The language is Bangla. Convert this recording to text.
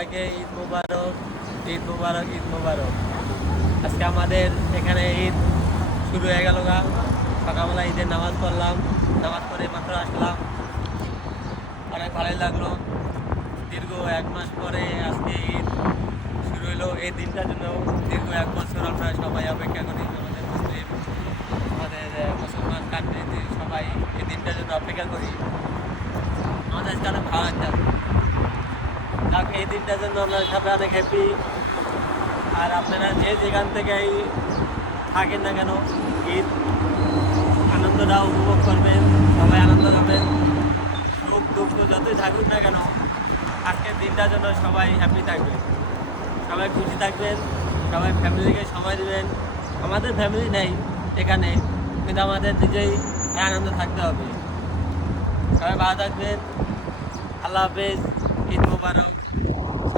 সবাইকে ঈদ মুবারক, ঈদ মুবারক, ঈদ মুবারক। আজকে আমাদের এখানে ঈদ শুরু হয়ে গেল গা। সকালবেলা ঈদের নামাজ পড়লাম, নামাজ পড়ে মাত্র আসলাম, অনেক ভালোই লাগলো। দীর্ঘ 1 মাস পরে আজকে ঈদ শুরু হলো। এই দিনটার জন্য দীর্ঘ 1 বছর আমরা সবাই অপেক্ষা করি। আমাদের মুসলিম, আমাদের মুসলমান কান্ট্রিতে সবাই এই দিনটার জন্য অপেক্ষা করি। আমাদের আজকে অনেক ভালো লাগছে। যাক, এই দিনটার জন্য আমরা সবাই অনেক হ্যাপি। আর আপনারা যে যেখান থেকেই থাকেন না কেন, ঈদ আনন্দটা উপভোগ করবেন, সবাই আনন্দ করবেন। সুখ দুঃখ যতই থাকুক না কেন, আজকের দিনটার জন্য সবাই হ্যাপি থাকবেন, সবাই খুশি থাকবেন, সবাই ফ্যামিলিকে সময় দেবেন। আমাদের ফ্যামিলি নেই এখানে, কিন্তু আমাদের নিজেই আনন্দ থাকতে হবে। সবাই ভালো থাকবেন। আল্লাহ হাফেজ, ঈদ মুবারক।